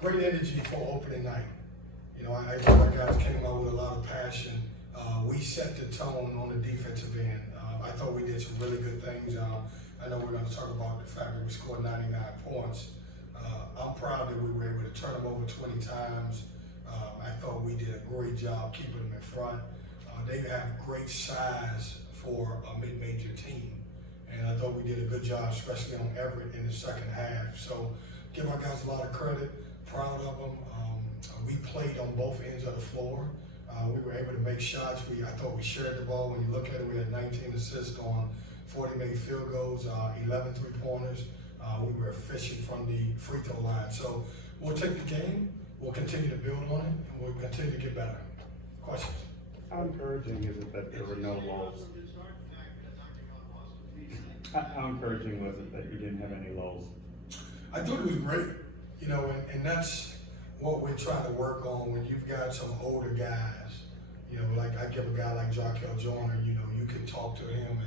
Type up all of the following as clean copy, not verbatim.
great energy for opening night. You know, I thought our guys came out with a lot of passion. We set the tone on the defensive end. I thought we did some really good things. I know we're going to talk about the fact that we scored 99 points. I'm proud that we were able to turn them over 20 times. I thought we did a great job keeping them in front. They have great size for a mid-major team. And I thought we did a good job, especially on Everett in the second half. So give our guys a lot of credit, proud of them. We played on both ends of the floor. We were able to make shots. I thought we shared the ball. When you look at it, we had 19 assists on 40 made field goals, 11 three-pointers. We were efficient from the free throw line. So we'll take the game, we'll continue to build on it, and we'll continue to get better. Questions? How encouraging is it that there were no lulls? How encouraging was it that you didn't have any lulls? I thought it was great, you know, and that's what we're trying to work on when you've got some older guys. You know, like I give a guy like Jarkel Joyner, you know, you can talk to him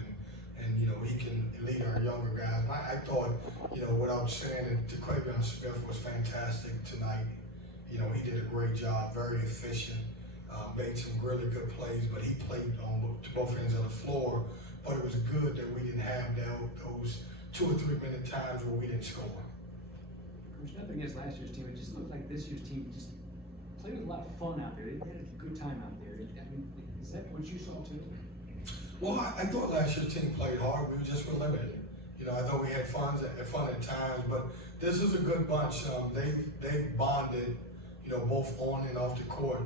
and you know, he can lead our younger guys. I thought, you know, what I was saying, that Kevin Smith was fantastic tonight. You know, he did a great job, very efficient, made some really good plays, but he played on both ends of the floor. But it was good that we didn't have those 2 or 3 minute times where we didn't score. There's nothing against last year's team. It just looked like this year's team just played with a lot of fun out there. They had a good time out there. I mean, is that what you saw too? Well, I thought last year's team played hard. We just were limited. You know, I thought we had fun at times, but this is a good bunch. They bonded, you know, both on and off the court.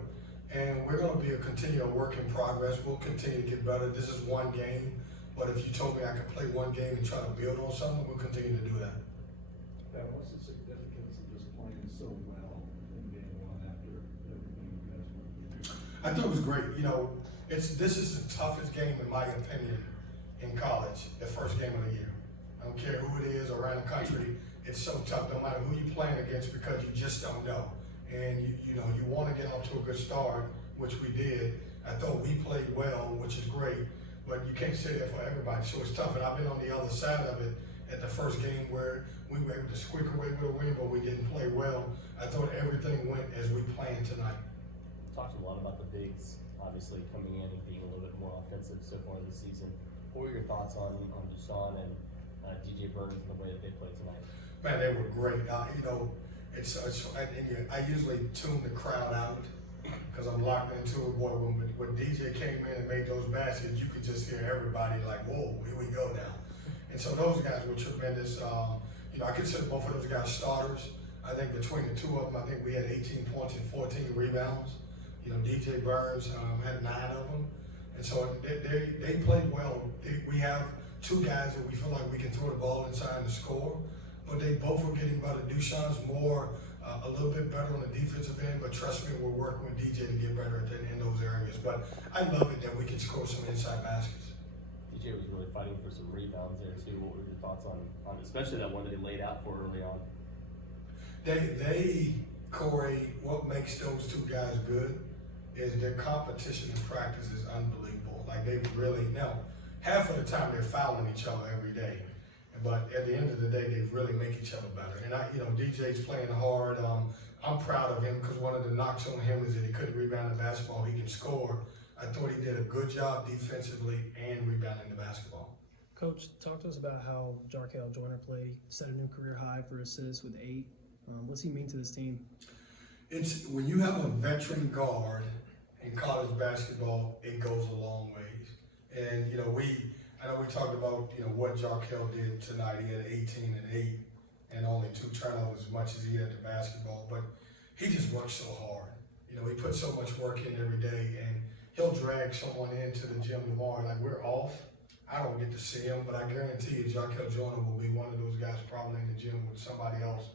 And we're going to be a continual work in progress. We'll continue to get better. This is one game, but if you told me I could play one game and try to build on something, we'll continue to do that. What's the significance of just playing so well in game one after everything you guys went through? I thought it was great. You know, this is the toughest game, in my opinion, in college, the first game of the year. I don't care who it is around the country, it's so tough no matter who you're playing against because you just don't know. And you know, you want to get off to a good start, which we did. I thought we played well, which is great, but you can't say that for everybody. So it's tough, and I've been on the other side of it at the first game where we were able to squeak away with a win, but we didn't play well. I thought everything went as we planned tonight. Talked a lot about the bigs, obviously coming in and being a little bit more offensive so far this season. What were your thoughts on Deshaun and DJ Burns and the way that they played tonight? Man, they were great. You know, I usually tune the crowd out because I'm locked into it. Boy, when DJ came in and made those baskets, you could just hear everybody like, whoa, here we go now. And so those guys were tremendous. You know, I consider both of those guys starters. I think between the two of them, I think we had 18 points and 14 rebounds. You know, DJ Burns had 9 of them. And so they played well. We have 2 guys that we feel like we can throw the ball inside and score. But they both were getting better. Dushan's more, a little bit better on the defensive end, but trust me, we're working with DJ to get better in those areas. But I love it that we can score some inside baskets. DJ was really fighting for some rebounds there too. What were your thoughts on especially that one that he laid out for early on? Corey, what makes those 2 guys good is their competition in practice is unbelievable. Like they really know. Half of the time they're fouling each other every day. But at the end of the day, they really make each other better. And you know, DJ's playing hard. I'm proud of him because one of the knocks on him is that he couldn't rebound the basketball. He can score. I thought he did a good job defensively and rebounding the basketball. Coach, talk to us about how Jarkel Joyner played, set a new career high for assists with 8. What's he mean to this team? It's when you have a veteran guard in college basketball, it goes a long ways. And you know, I know we talked about, you know, what Jarkel did tonight. He had 18 and 8 and only 2 turnovers as much as he had the basketball, but he just works so hard. You know, he puts so much work in every day, and he'll drag someone into the gym tomorrow. Like, we're off. I don't get to see him, but I guarantee you Jarkel Joyner will be one of those guys probably in the gym with somebody else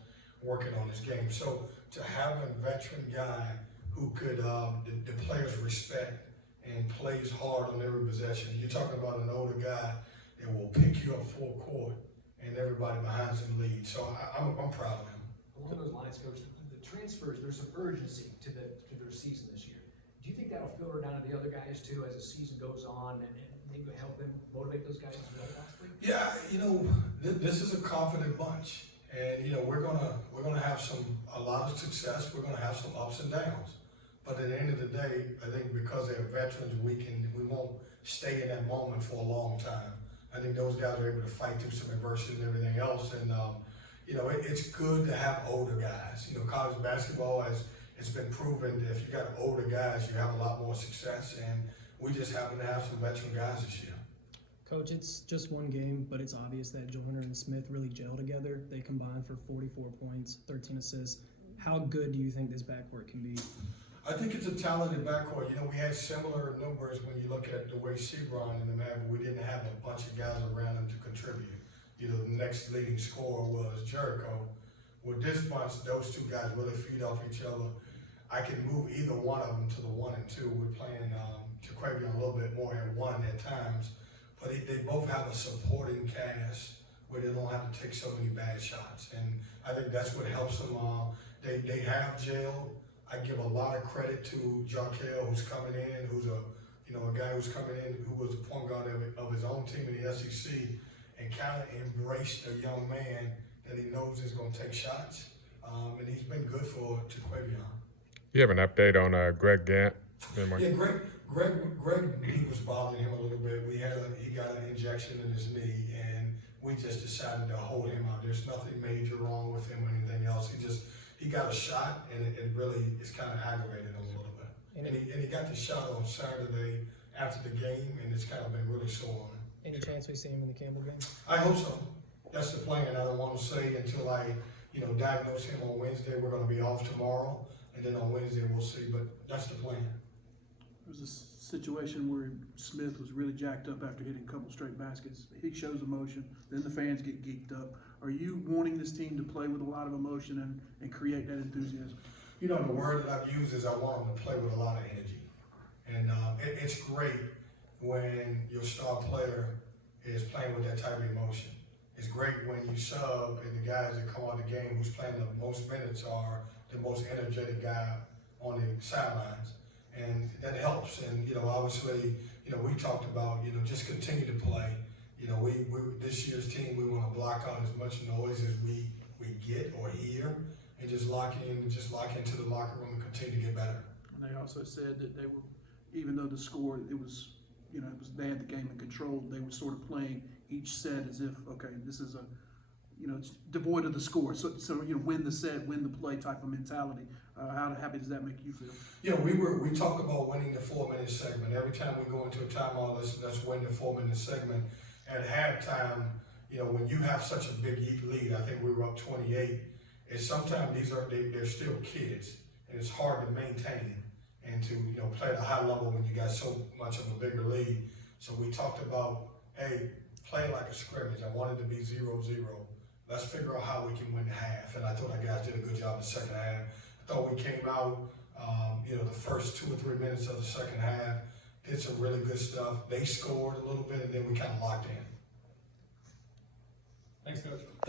working on his game. So to have a veteran guy who could, the players respect and plays hard on every possession. You're talking about an older guy that will pick you up full court and everybody behind him lead. So I'm proud of him. Along those lines, Coach, the transfers, there's some urgency to their season this year. Do you think that'll filter down to the other guys too as the season goes on and maybe help them motivate those guys as well, possibly? Yeah, you know, this is a confident bunch. And you know, we're gonna have a lot lot of success, we're gonna have some ups and downs. But at the end of the day, I think because they're veterans, we won't stay in that moment for a long time. I think those guys are able to fight through some adversity and everything else. And, you know, it's good to have older guys. You know, college basketball it's been proven that if you got older guys, you have a lot more success. And we just happen to have some veteran guys this year. Coach, it's just one game, but it's obvious that Joyner and Smith really gel together. They combined for 44 points, 13 assists. How good do you think this backcourt can be? I think it's a talented backcourt. You know, we had similar numbers when you look at the way Sebron and the Maverick, we didn't have a bunch of guys around them to contribute. You know, the next leading scorer was Jericho. With this bunch, those two guys really feed off each other. I can move either one of them to the 1 and 2. We're playing Jaquavion a little bit more at 1 at times. But they both have a supporting cast where they don't have to take so many bad shots. And I think that's what helps them. They have gelled. I give a lot of credit to Jarkel, who's coming in, who's a guy who's coming in who was the point guard of his own team in the SEC and kind of embraced a young man that he knows is going to take shots. And he's been good for Jaquavion. You have an update on Greg Gant? Yeah, Greg, he was bothering him a little bit. He got an injection in his knee, and we just decided to hold him out. There's nothing major wrong with him or anything else. He got a shot, and it really is kind of aggravated him a little bit. And he got the shot on Saturday after the game, and it's kind of been really sore on him. Any chance we see him in the Campbell game? I hope so. That's the plan. I don't want to say until I, diagnose him on Wednesday. We're going to be off tomorrow, and then on Wednesday we'll see. But that's the plan. There was a situation where Smith was really jacked up after hitting a couple straight baskets. He shows emotion, then the fans get geeked up. Are you wanting this team to play with a lot of emotion and create that enthusiasm? The word that I've used is I want them to play with a lot of energy. And it's great when your star player is playing with that type of emotion. It's great when you sub and the guys that come out of the game who's playing the most minutes are the most energetic guy on the sidelines. And that helps. And, obviously, we talked about, just continue to play. We this year's team, we want to block out as much noise as we get or hear and just lock into the locker room and continue to get better. And they also said that they were, even though the score, they had the game in control, they were sort of playing each set as if, okay, this is it's devoid of the score. So win the set, win the play type of mentality. How happy does that make you feel? Yeah, we talk about winning the 4-minute segment. Every time we go into a timeout, let's win the 4-minute segment. At halftime, when you have such a big lead, I think we were up 28. And sometimes they're still kids, and it's hard to maintain and to play at a high level when you got so much of a bigger lead. So we talked about, hey, play like a scrimmage. I wanted to be 0-0. Let's figure out how we can win the half. And I thought our guys did a good job in the second half. I thought we came out, the first 2 or 3 minutes of the second half, did some really good stuff. They scored a little bit, and then we kind of locked in. Thanks, Coach. Thank